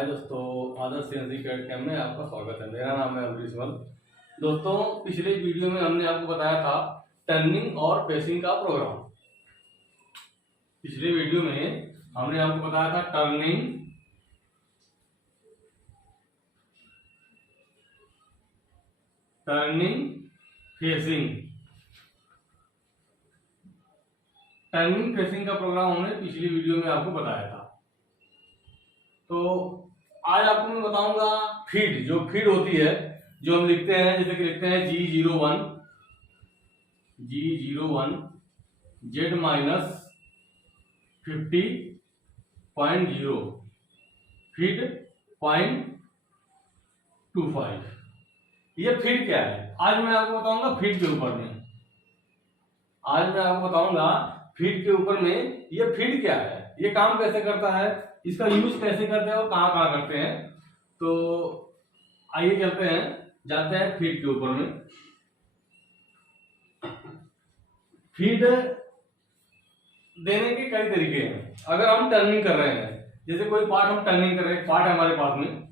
हाय दोस्तों, आदर्श CNC CAD camp में आपका स्वागत है। मेरा नाम है अमरीश मल। दोस्तों, पिछले वीडियो में हमने आपको बताया था टर्निंग और पेसिंग का प्रोग्राम। पिछले वीडियो में हमने आपको बताया था टर्निंग, फेसिंग। टर्निंग फेसिंग का प्रोग्राम हमने पिछली वीडियो में आपको बताया था। तो आज आपको मैं बताऊंगा फीड, जो फीड होती है, जो हम लिखते हैं, जैसे कि लिखते हैं G01 Z माइनस 50.0 फीड 0.25। ये फीड क्या है, आज मैं आपको बताऊंगा फीड के ऊपर में। फीड के ऊपर में ये फीड क्या है, ये काम कैसे करता है, इसका यूज कैसे करते हैं और कहाँ कहाँ करते हैं। तो आइए जाते हैं फीड के ऊपर में। फीड देने के कई तरीके हैं। अगर हम टर्निंग कर रहे हैं, जैसे कोई पार्ट हम टर्निंग कर रहे हैं, पार्ट है हमारे पास में,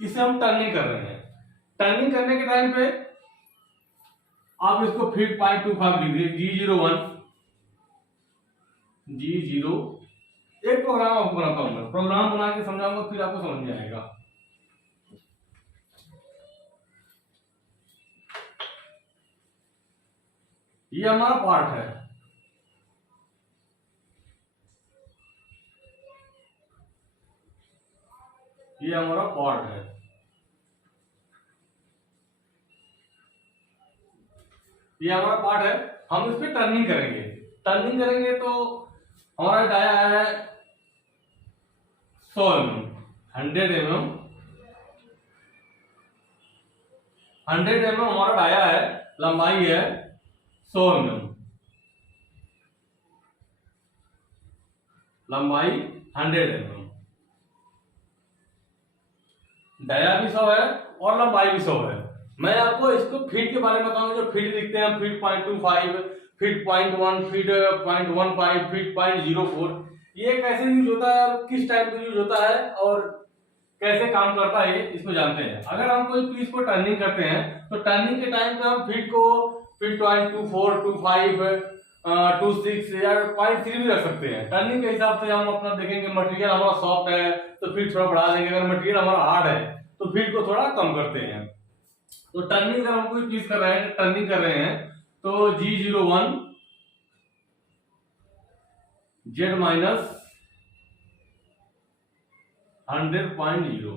इसे हम टर्निंग कर रहे हैं। टर्निंग करने के टाइम पे आप इसको फीड 0.25 लिख दीजिए। G0 एक प्रोग्राम आपको बनाता हूं मैं, प्रोग्राम बना के समझाऊंगा, फिर आपको समझ में आएगा। ये हमारा पार्ट है, ये हमारा पार्ट है। ये हमारा पार्ट है, हम इस पे टर्निंग करेंगे। टर्निंग करेंगे तो हमारा डाया है 100 mm, 100 mm हमारा डाया है, लंबाई है 100 mm, लंबाई 100 mm, डाया भी 100 है और लंबाई भी 100 है। मैं आपको इसको फीड के बारे में बताऊंगा। जो फीड लिखते हैं फीड 0.25, फीड 0.1, फीड 0.15, फीड 0.04, ये कैसे यूज होता है और किस टाइप में यूज होता है और कैसे काम करता है, इसको जानते हैं। अगर हम कोई पीस को टर्निंग करते हैं तो टर्निंग के टाइम पे हम फीड को फीड 0.24, 25, 26 या 0.3 भी रख सकते हैं। टर्निंग के हिसाब से हम अपना देखेंगे। मटेरियल हमारा सॉफ्ट है तो फीड थोड़ा बढ़ा देंगे, अगर मटेरियल हमारा हार्ड है तो फीड को थोड़ा कम करते हैं। तो टर्निंग अगर हम कोई पीस कर रहे हैं, टर्निंग कर रहे हैं, तो G01 Z माइनस 100.0।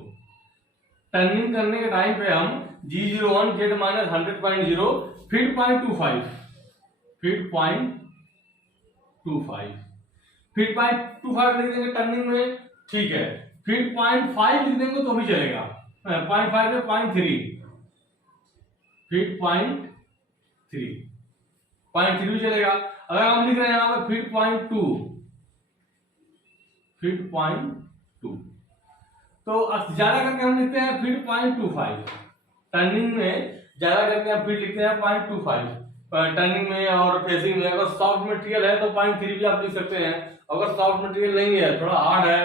टर्निंग करने के टाइम पे हम G01 Z minus 100.0 feed 0.25, feed 0.25, feed 0.25 लिख देंगे टर्निंग में, ठीक है। फीड 0.5 लिख देंगे तो भी चलेगा, 0.5 में 0.3, फीड 0.3 भी चलेगा। अगर हम लिख रहे हैं यहाँ पे फीड 0.2, फीड 0.2, तो ज्यादा करके हम लिखते हैं फीड 0.25। टर्निंग में ज्यादा करके हम फीड लिखते हैं 0.25 टर्निंग में और फेसिंग में। अगर सॉफ्ट मटेरियल है तो 0.3 भी आप लिख सकते हैं। अगर सॉफ्ट मटेरियल नहीं है, थोड़ा हार्ड है,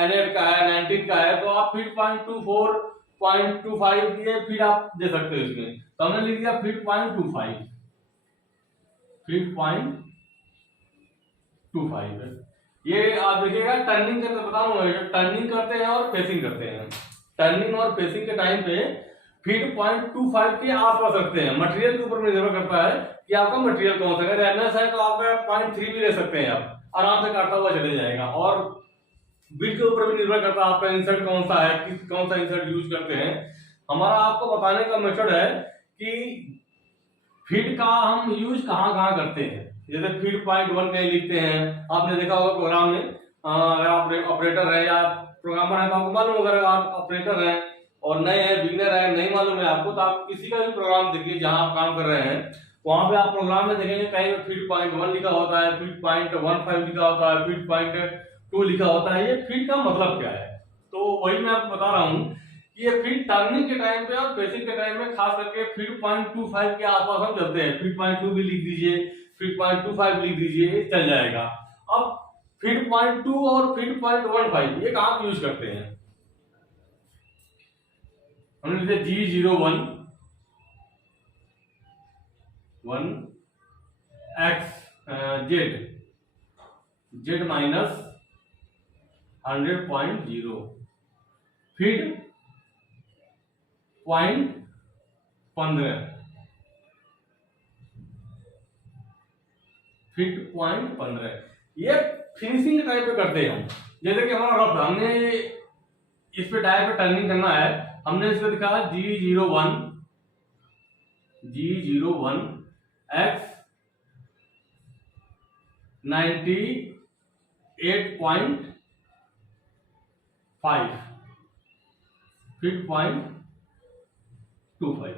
N8 का है, 19 का है, तो आप फीड 0.24, 0.25 ये फीड आप दे सकते हो इसमें। तो हमने लिख दिया फीड 0.25, फीड 0.25। ये आप देखिएगा टर्निंग करते बता रहा हूँ, टर्निंग करते हैं और फेसिंग करते हैं। टर्निंग और फेसिंग के टाइम पे फीड 0.25 के आसपास रखते हैं। मटेरियल के ऊपर निर्भर करता है कि आपका मटेरियल कौन सा है। अगर एमएस है तो आप 0.3 भी ले सकते हैं, आप आराम से काटता हुआ चले जाएगा। और बिट के ऊपर भी निर्भर करता है आपका इंसर्ट कौन सा है, कौन सा इंसर्ट यूज करते हैं। हमारा आपको बताने का मेथड है कि फीड का हम यूज कहाँ कहाँ करते हैं। जैसे फीड 0.1 कहीं लिखते हैं, आपने देखा होगा प्रोग्राम में। अगर आप ऑपरेटर है या प्रोग्रामर है तो आपको मालूम होगा। अगर आप ऑपरेटर हैं और नए हैं, बिगिनर है, नहीं मालूम है आपको, तो आप किसी का भी प्रोग्राम देखिए जहां आप काम कर रहे हैं, वहां पे आप प्रोग्राम में देखेंगे कहीं फीड 0.1 लिखा होता है, फीड 0.15 लिखा होता है, फीड 0.2 लिखा होता है। ये फीड का मतलब क्या है, तो वही मैं आपको बता रहा हूँ। ये फीड टर्निंग के टाइम पे और फेसिंग के टाइम में खास करके फीड 0.25 के आसपास हम चलते हैं। फीड 0.2 भी लिख दीजिए, फीट 0.25 लिख दीजिए, चल जाएगा। अब फीट 0.2 और फीट 0.15 ये कहाँ यूज करते हैं? हमने लिखे G01 x z minus 100.0 feet 0.15 feet 0.15 ये फिनिशिंग के टाइप पे करते हैं हम। जैसे कि हमारा रफ, हमने इस पे डाई पे टर्निंग करना है, हमने इसको लिखा G01 x 98.5 feet 0.25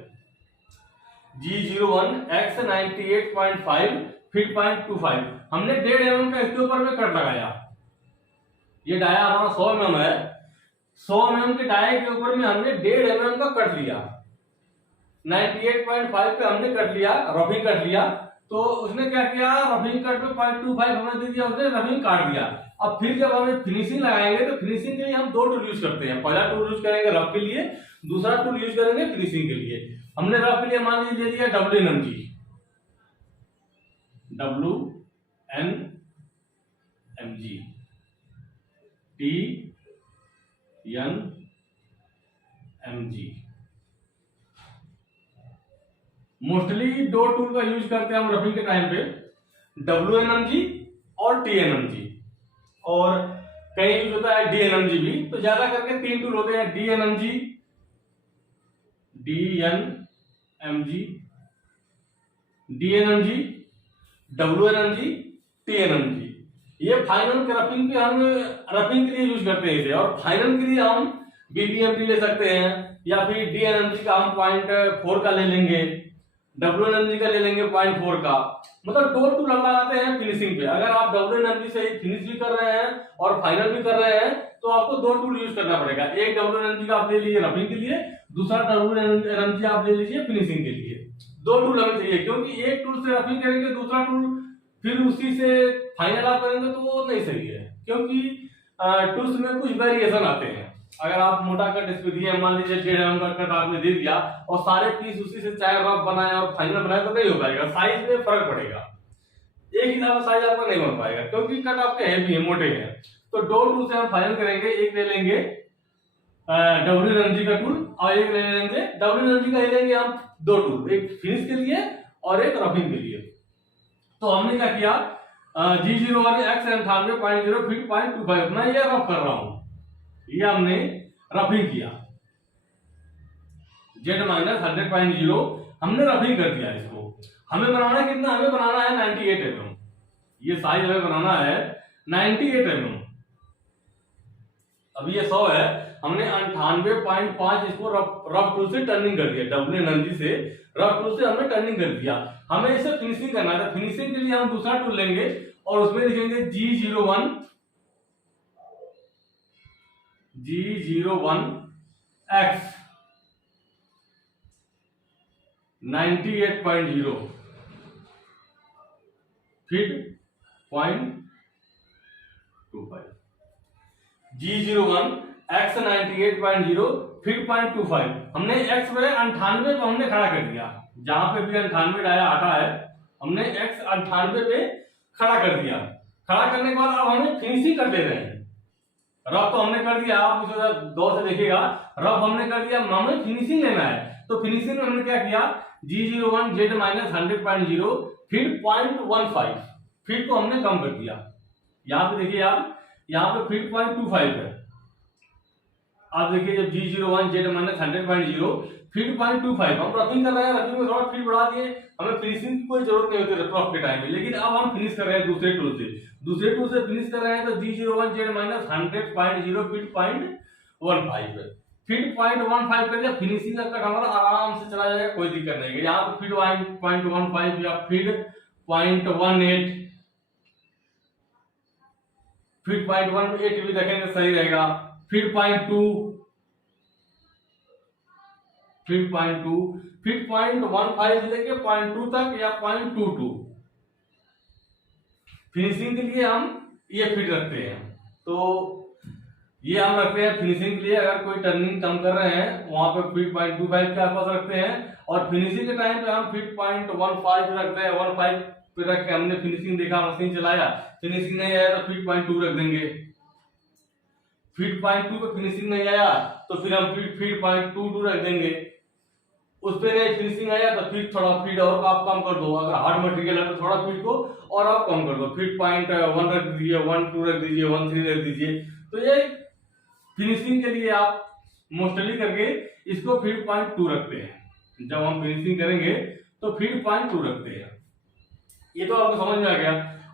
G01 x 98.5 feet 0.25 हमने 1.5 mm का इसके ऊपर में कट लगाया। ये डाया हमारा 100 mm है, 100 mm के डाये के ऊपर में हमने 1.5 mm का कट लिया। 98.5 पे हमने कट लिया, रफिंग कट लिया। तो उसने क्या किया, रफिंग कट पे 0.25 हमें दे दिया, उसने रफिंग काट दिया। अब फिर जब हमें फिनिशिंग लगाएंगे तो फिनिशिंग के लिए हम 2 टूल यूज करते हैं। पहला टूल यूज करेंगे रफ के लिए, दूसरा टूल यूज करेंगे फिनिशिंग के लिए। हमने रफ के लिए मान लीजिए दे दिया WNMG TNMG मोस्टली 2 टूल का यूज करते हैं हम रफिंग के टाइम पे, WNMG और TNMG, और कहीं यूज होता है DNMG भी। तो ज्यादा करके 3 टूल होते हैं, DNMG WNMG TNMG। ये फाइनल रफिंग पे हम रफिंग के लिए यूज करते हैं इसे, और फाइनल के लिए हम BDMG ले सकते हैं, या फिर DNMG का हम 0.4 का ले लेंगे, WNMG का ले लेंगे 0.4 का। मतलब 2 टूल हम लगाते हैं फिनिशिंग पे। अगर आप WNMG से फिनिश भी कर रहे हैं और फाइनल भी कर रहे हैं तो आपको 2 टूल यूज करना पड़ेगा। एक WNMG का आप ले लीजिए रफिंग के लिए, दूसरा WNMG आप ले लीजिए फिनिशिंग के लिए। 2 टूल हमें चाहिए, क्योंकि एक टूल से रफिंग करेंगे, दूसरा टूल फिर उसी से फाइनल आप करेंगे तो वो नहीं सही है, क्योंकि टूल्स में कुछ वेरिएशन आते हैं। अगर आप मोटा कट इस पे दिए, मान लीजिए 1.5 mm का कट आपने दे दिया और सारे पीस उसी से चाहे रफ बनाए और फाइनल बनाए तो नहीं हो पाएगा, साइज में फर्क पड़ेगा, एक ही तरह साइज आपका नहीं बन पाएगा, क्योंकि कट आपके हैवी है, मोटे हैं। तो 2 टूल से हम फाइनल करेंगे, एक ले लेंगे WNMG का टूल और एक ले लेंगे WNMG का ले लेंगे हम 2 टूल, एक फिनिश के लिए और एक रफिंग के लिए। तो हमने क्या किया, G01 x 98.0 फीट 0.25 मैं ये रफ कर रहा हूं, ये हमने रफिंग किया। Z माइनस 100.0 हमने रफिंग कर दिया। इसको हमें बनाना है कितना, हमें बनाना है 98 mm। ये साइज हमें बनाना है 98 mm। अभी ये 100 है, हमने 98.5 इसको रफ टूल से टर्निंग कर दिया, WNMG से रफ टूल से हमने टर्निंग कर दिया। हमें इसे फिनिशिंग करना था, फिनिशिंग के लिए हम दूसरा टूल लेंगे और उसमें लिखेंगे G01 x 98.0 feet 0.25 G01 x 98.0 feet 0.25 हमने x पे 98 पे हमने खड़ा कर दिया, जहां पे भी 98 आया आटा है हमने x 98 पे खड़ा कर दिया। खड़ा करने के बाद अब हमें फिनिशिंग कर दे रहे हैं। रफ तो हमने कर दिया, आप इसे दो से देखिएगा, रफ हमने कर दिया, हमें फिनिशिंग लेना है। तो फिनिशिंग में हमने क्या किया, G01 Z minus 100.0 feet 0.15 feet को हमने कम कर दिया। यहाँ पे देखिए आप, यहाँ पे फीट 0.25 है। आप देखिए जब G01 Z माइनस 100.0 फीट 0.25 हम रफिंग कर रहे हैं, रफिंग में थोड़ा फीट बढ़ा दिए, हमें फिनिशिंग की कोई जरूरत नहीं होती रफ के टाइम में। लेकिन अब हम फिनिश कर रहे हैं दूसरे टूल से फिनिश कर रहे हैं, तो G01 Z माइनस 100.0 फीट 0.15 है। फीट 0.15 कर दिया, फिनिशिंग का कट हमारा आराम से चला जाएगा, कोई दिक्कत नहीं है। यहाँ पे फीट 0.15 या फीट 0.18 फीट 0.18 भी देखेंगे सही रहेगा। फीट 0.2 फीट 0.15 से लेके 0.2 तक या 0.22 फिनिशिंग के लिए हम ये फीड रखते हैं। तो ये हम रखते हैं फिनिशिंग के लिए, अगर कोई टर्निंग कम कर रहे हैं वहां पे फीड 0.25 के आसपास रखते हैं, और फिनिशिंग के टाइम पे हम फीड 0.15 रखते हैं। 15 पे रख के हमने फिनिशिंग देखा, मशीन चलाया, फिनिशिंग नहीं आया तो फीड 0.2 रख देंगे। फीड 0.2 पे फिनिशिंग नहीं आया तो फिर हम फीड 0.22 रख देंगे। उस पे नहीं फिनिशिंग आया तो फिर थोड़ा फीड और आप कम कर दो, अगर हार्ड मटेरियल है तो थोड़ा फीड को और आप कम कर दो, फीड 0.1 रख दीजिए, 1.2 रख दीजिए, 1.3 रख दीजिए। तो ये फिनिशिंग के लिए आप मोस्टली करके इसको फीड 0.2 रखते हैं। जब हम फिनिशिंग करेंगे तो फीड 0.2 रखते हैं। ये तो आपको समझ में आ गया।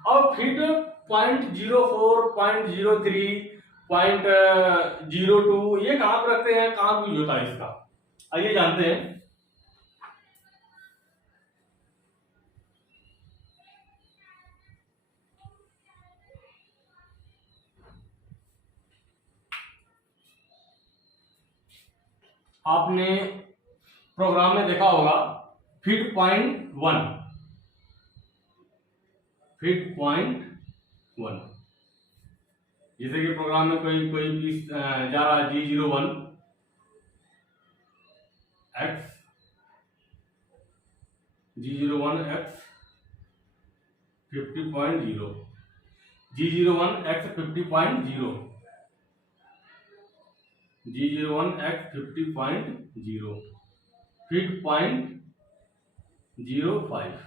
अब फीड 0.04, 0.03, 0.02 ये कहां पर रखते हैं, कहां यूज होता है इसका, आइए जानते हैं। आपने प्रोग्राम में देखा होगा फीड 0.1, फीड 0.1, जैसे कि प्रोग्राम में कोई पीस जा रहा है G01 X, G01 X 50.0, G01 X 50.0, G01 X 50.0, feed 0.05।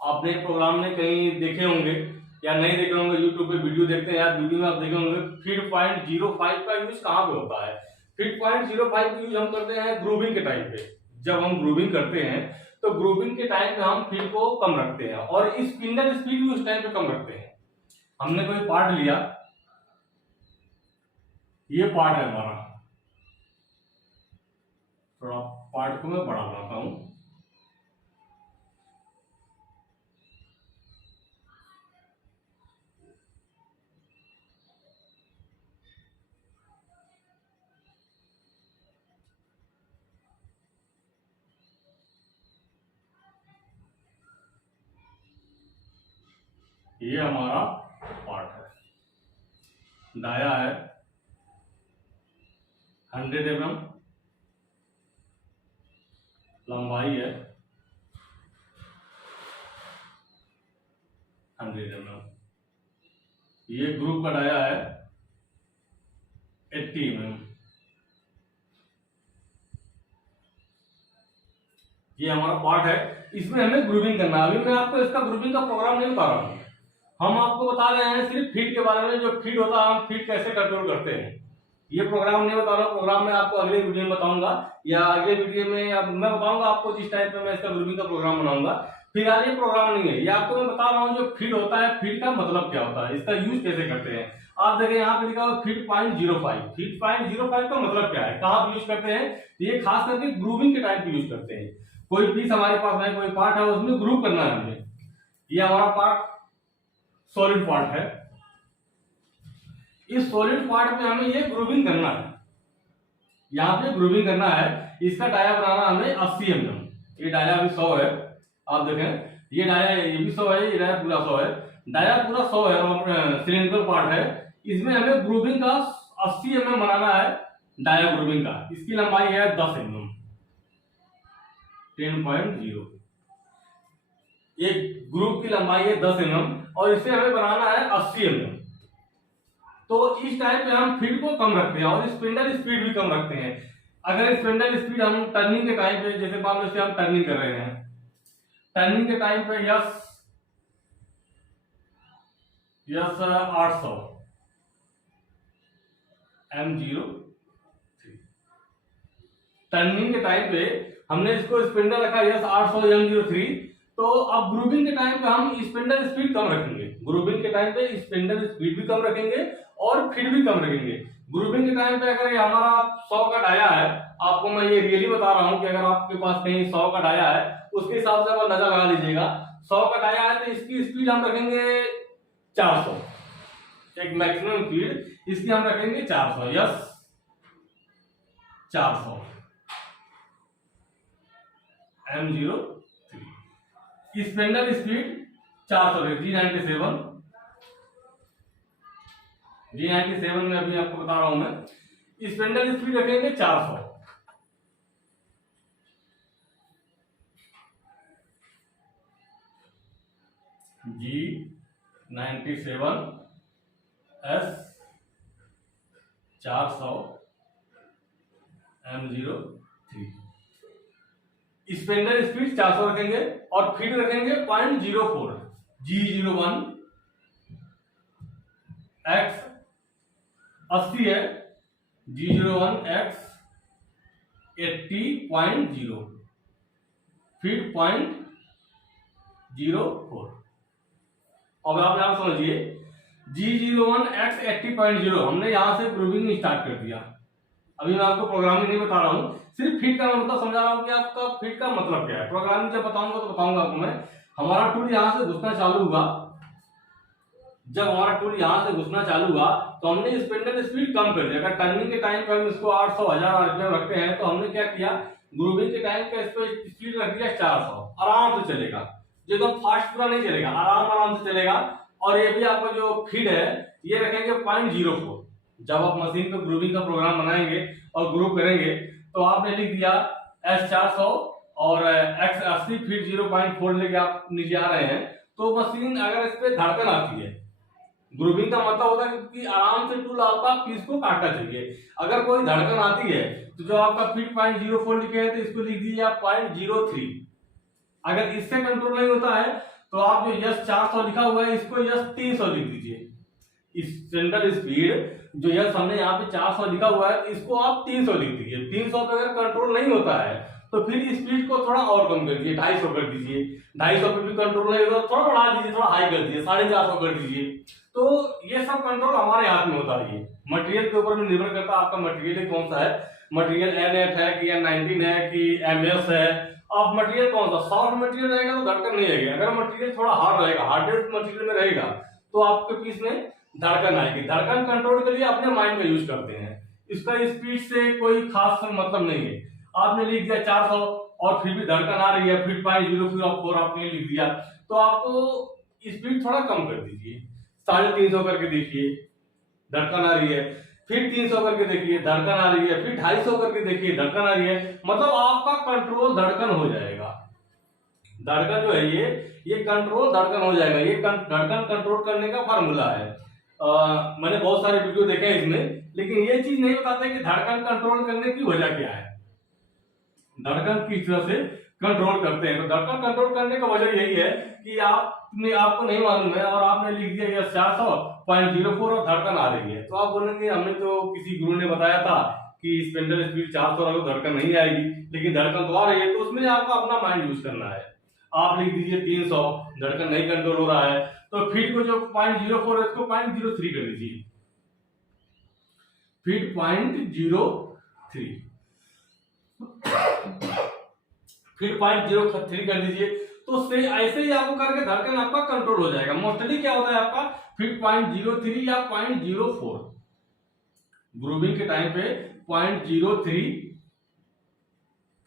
आपने प्रोग्राम में कहीं देखे होंगे या नहीं देखे होंगे, यूट्यूब पे वीडियो देखते हैं यार, वीडियो में आप देखे होंगे फीड 0.05 का यूज कहां पे होता है। फीड 0.05 का यूज हम करते हैं ग्रूविंग के टाइम पे। जब हम ग्रूविंग करते हैं तो ग्रूविंग के टाइम पे हम फीड को कम रखते हैं, और स्पिंडल स्पीड भी उस टाइम पे कम रखते हैं। हमने कोई पार्ट लिया, ये पार्ट है हमारा, थोड़ा पार्ट को मैं बड़ा बनाता हूं। ये हमारा पार्ट है, डाया है 100 mm, लंबाई है 100 mm, ये ग्रुप का डाया है 80 mm। ये हमारा पार्ट है, इसमें हमें ग्रुविंग करना है। अभी मैं आपको इसका ग्रुविंग का प्रोग्राम नहीं बता रहा हूँ, हम आपको बता रहे हैं सिर्फ फीड के बारे में। जो फीड होता है हम फीड कैसे कंट्रोल करते हैं, ये प्रोग्राम नहीं बता रहा हूँ। प्रोग्राम में आपको अगले वीडियो में बताऊंगा, या अगले वीडियो में अब मैं बताऊंगा आपको जिस टाइम पे मैं इसका ग्रुविंग का प्रोग्राम बनाऊंगा। फिलहाल ये प्रोग्राम नहीं है, ये आपको मैं बता रहा हूँ जो फीड होता है, फीड का मतलब क्या होता है, इसका यूज कैसे करते हैं। आप देखें यहाँ पे लिखा हुआ फीड 0.05। फीड 0.05 का मतलब क्या है, कहाँ यूज करते हैं, ये खास करके ग्रूविंग के टाइम पे यूज करते हैं। कोई पीस हमारे पास है, कोई पार्ट है, उसमें ग्रूव करना है हमें। ये हमारा पार्ट सॉलिड पार्ट है, इस सॉलिड पार्ट में हमें ये ग्रूविंग करना है, यहाँ पे ग्रूविंग करना है। इसका डाया बनाना हमें 80 mm। ये डाया अभी 100 है, आप देखें ये डाया, ये भी 100 है, ये डाया पूरा 100 है, डाया पूरा 100 है और सिलेंडर पार्ट है। इसमें हमें ग्रूविंग का 80 mm बनाना है, डाया ग्रूविंग का। इसकी लंबाई है 10 mm, 10.0। एक ग्रुप की लंबाई है 10 mm और इसे हमें बनाना है 80 mm। तो इस टाइप पे हम फीड को कम रखते हैं और स्पिंडल स्पीड भी कम रखते हैं। अगर स्पिंडल स्पीड हम टर्निंग के टाइम पे, जैसे मान लो हम टर्निंग कर रहे हैं, टर्निंग के टाइम पे यस 800 M03, टर्निंग के टाइम पे हमने इसको स्पिंडल रखा यस 800 M03। तो अब ग्रूविंग के टाइम पे हम स्पिंडल स्पीड कम रखेंगे, ग्रूविंग के टाइम पे स्पिंडल स्पीड भी कम रखेंगे और फीड भी कम रखेंगे। ग्रूविंग के टाइम पे अगर ये हमारा 100 का डाया है, आपको मैं ये रियली बता रहा हूं कि अगर आपके पास कहीं 100 का डाया है उसके हिसाब से आप अंदाजा लगा लीजिएगा। 100 का डाया है तो इसकी स्पीड हम रखेंगे 400, एक मैक्सिमम स्पीड इसकी हम रखेंगे 400, yes 400 M03। Spindle speed 400 G97 में अभी आपको बता रहा हूं मैं, स्पेंडल स्पीड रखेंगे 400। G97 S 400 M03 spindle speed 400 रखेंगे और फीड रखेंगे 0.04। G01 X 80 है, G01 X 80.0 फीड 0.04। अब आप यहां समझिए G01 X 80.0 हमने यहां से प्रूविंग स्टार्ट कर दिया। अभी मैं आपको प्रोग्रामिंग नहीं बता रहा हूं, सिर्फ फीड का मैं मतलब समझा रहा हूं कि आपका फीड का मतलब क्या है। प्रोग्रामिंग जब बताऊंगा तो बताऊंगा आपको मैं। हमारा टूल यहां से घुसना चालू हुआ, जब हमारा टूल यहां से घुसना चालू हुआ तो हमने स्पेंडल स्पीड कम कर दिया। अगर टर्निंग के टाइम पर हम इसको 800 1000 आरपीएम रखते हैं तो हमने क्या किया, ग्रूविंग के टाइम पे इसको स्पीड रख दिया 400। आराम से चलेगा, एकदम फास्ट पूरा नहीं चलेगा, आराम से चलेगा। और ये भी आपका जो फीड है ये रखेंगे 0.04। जब आप मशीन पे ग्रूविंग का प्रोग्राम बनाएंगे और ग्रुप करेंगे तो आपने लिख दिया S400 और X80 फीड 0.4 लेके आप नीचे आ रहे हैं तो मशीन अगर इस पे धड़कन आती है, ग्रूविंग का मतलब होता है कि आराम से टूल आपका पीस को काटना चाहिए। अगर कोई धड़कन आती है तो जो आपका फीड 0.04 लिखे है तो इसको लिख दीजिए आप 0.03। अगर इससे कंट्रोल नहीं होता है तो आप जो यस 400 लिखा हुआ है इसको यस 300 लिख दीजिए। स्पेंडल स्पीड जो यस हमने यहाँ पे 400 लिखा हुआ है इसको आप 300 लिख दीजिए। 300 पे अगर कंट्रोल नहीं होता है तो फिर स्पीड को थोड़ा और कम कर दीजिए, 250 कर दीजिए। 250 पे भी कंट्रोल नहीं होता थोड़ा बढ़ा दीजिए, थोड़ा हाई कर दीजिए, 450 कर दीजिए। तो ये सब कंट्रोल हमारे हाथ में होता है। ये मटेरियल के ऊपर में निर्भर करता है आपका मटेरियल कौन सा है। मटेरियल NF है कि N19 है कि MS है। अब मटेरियल कौन सा, सॉफ्ट मटेरियल रहेगा तो धड़कन नहीं आएगी। अगर मटेरियल थोड़ा हार्ड रहेगा, हार्डेस्ट मटेरियल में रहेगा तो आपके पीस में धड़कन आएगी। धड़कन कंट्रोल के लिए अपने माइंड का यूज करते हैं, इसका स्पीड से कोई खास मतलब नहीं है। आपने लिख दिया 400 और फिर भी धड़कन आ रही है, फिर 0.04 आपने लिख दिया तो आपको स्पीड थोड़ा कम कर दीजिए, 350 करके देखिए धड़कन आ रही है, फिर 300 करके देखिए धड़कन आ रही है, फिर 250 करके देखिए धड़कन आ रही है। मतलब आपका कंट्रोल धड़कन हो जाएगा। धड़कन जो है ये कंट्रोल धड़कन हो जाएगा। ये धड़कन कंट्रोल करने का फार्मूला है। मैंने बहुत सारे वीडियो देखे हैं इसमें, लेकिन ये चीज नहीं बताते कि धड़कन कंट्रोल करने की वजह क्या है, धड़कन किस तरह से कंट्रोल करते हैं। तो धड़कन कंट्रोल करने का वजह यही है कि आपको नहीं मालूम है और आपने लिख दिया ये 400.04 और धड़कन आ रही है तो आप बोलेंगे हमने तो किसी गुरु ने बताया था कि स्पेंडल स्पीड 400 रखो धड़कन नहीं आएगी, लेकिन धड़कन तो आ रही है। तो उसमें आपको अपना माइंड यूज करना है। आप लिख दीजिए 300, धड़कन नहीं कंट्रोल हो रहा है तो फीड को जो 0.04 है उसको 0.03 कर दीजिए, फीड 0.03 फिर 0.03 कर दीजिए। तो से ऐसे ही आपको करके धड़कन आपका कंट्रोल हो जाएगा। मोस्टली क्या होता है आपका फिर 0.03 या 0.04 ग्रूविंग के टाइम पे 0.03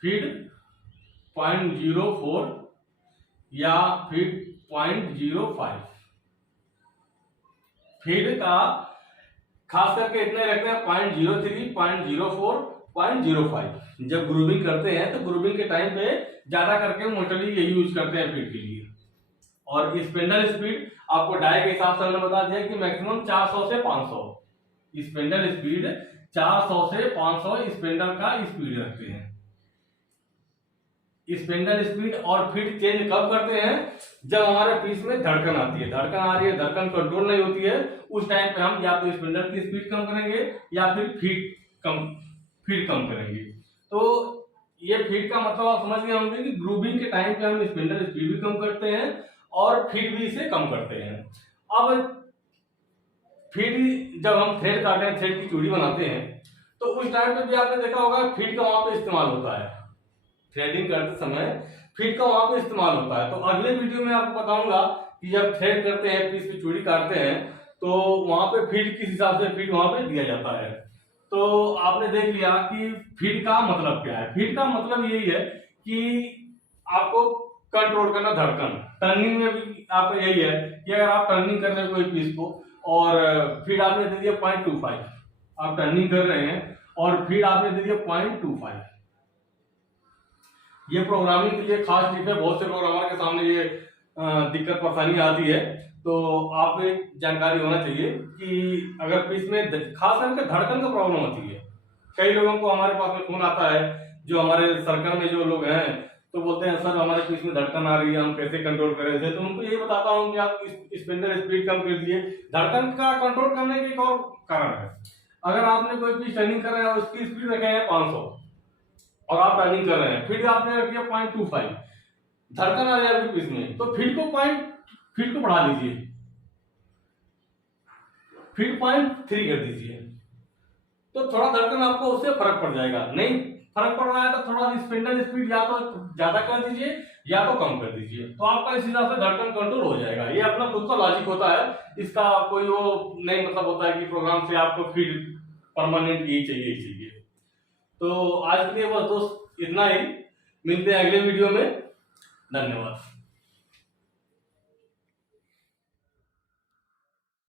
फिर 0.04 या फिर 0.05 फीड का खास करके इतने रखते हैं 0.03 0.04 0.05। जब ग्रूविंग करते हैं तो ग्रूविंग के टाइम पे ज्यादा करके मोस्टली यही यूज करते हैं फीड के लिए। और स्पेंडल स्पीड आपको डाई के हिसाब से हमने बता दिया कि मैक्सिमम 400 से 500 स्पेंडल स्पीड 400 से 500 स्पेंडल का स्पीड रखते हैं। स्पेंडल स्पीड और फीड चेंज कब करते हैं, जब हमारे पीस में धड़कन आती है, धड़कन आ रही है, धड़कन कंट्रोल नहीं होती है, उस टाइम पे हम या तो स्पेंडल की स्पीड कम करेंगे या फिर फीड कम करेंगे। तो ये फीड का मतलब आप समझ गए होंगे कि ग्रूविंग के टाइम पे हम स्पेंडल स्पीड भी कम करते हैं और फीड भी इसे कम करते हैं। अब फीड जब हम थ्रेड काटते हैं, थ्रेड की चूड़ी बनाते हैं तो उस टाइम पे भी आपने देखा होगा फीड का वहां पे इस्तेमाल होता है। थ्रेडिंग करते समय फीड का वहां पे इस्तेमाल होता है। तो अगले वीडियो में आपको बताऊंगा कि जब थ्रेड करते हैं, पीस की चूड़ी काटते हैं तो वहां पे फीड किस हिसाब से फीड वहां पे दिया जाता है। तो आपने देख लिया कि फीड का मतलब क्या है। फीड का मतलब यही है कि आपको कंट्रोल करना धड़कन। टर्निंग में भी आपका यही है कि अगर आप टर्निंग कर रहे हैं कोई पीस को और फीड आपने दे दिया 0.25, आप टर्निंग कर रहे हैं और फीड आपने दे दिया 0.25, ये प्रोग्रामिंग के लिए खास टिप है। बहुत से प्रोग्रामर के सामने ये दिक्कत परेशानी आती है, तो आप एक जानकारी होना चाहिए कि अगर पीस में खास करके धड़कन का प्रॉब्लम होती है। कई लोगों को हमारे पास में फोन आता है, जो हमारे सर्कल में जो लोग हैं, तो बोलते हैं सर हमारे पीस में धड़कन आ रही है, हम कैसे कंट्रोल करें थे। तो उनको यही बताता हूँ कि आप स्पिंडल स्पीड कम कर दिए। धड़कन का कंट्रोल करने के एक और कारण है, अगर आपने कोई पीस टर्निंग कर रहे हैं और उसकी स्पीड रखे हैं 500 और आप टर्निंग कर रहे हैं, फीड आपने रखी है 0.25, धड़कन आ जाए आपके पीस में, तो फीड को बढ़ा दीजिए, फीड 0.3 कर दीजिए, तो थोड़ा धड़कन आपको उससे फर्क पड़ जाएगा। नहीं फर्क पड़ रहा है तो थोड़ा स्पिंडल स्पीड या तो ज्यादा कर दीजिए या तो कम कर दीजिए, तो आपका इस हिसाब से धड़कन कंट्रोल हो जाएगा। ये अपना खुद का लॉजिक होता है, इसका कोई वो नहीं मतलब होता है कि प्रोग्राम से आपको फीड परमानेंट यही चाहिए। तो आज के लिए बस दोस्त इतना ही, मिलते हैं अगले वीडियो में, धन्यवाद।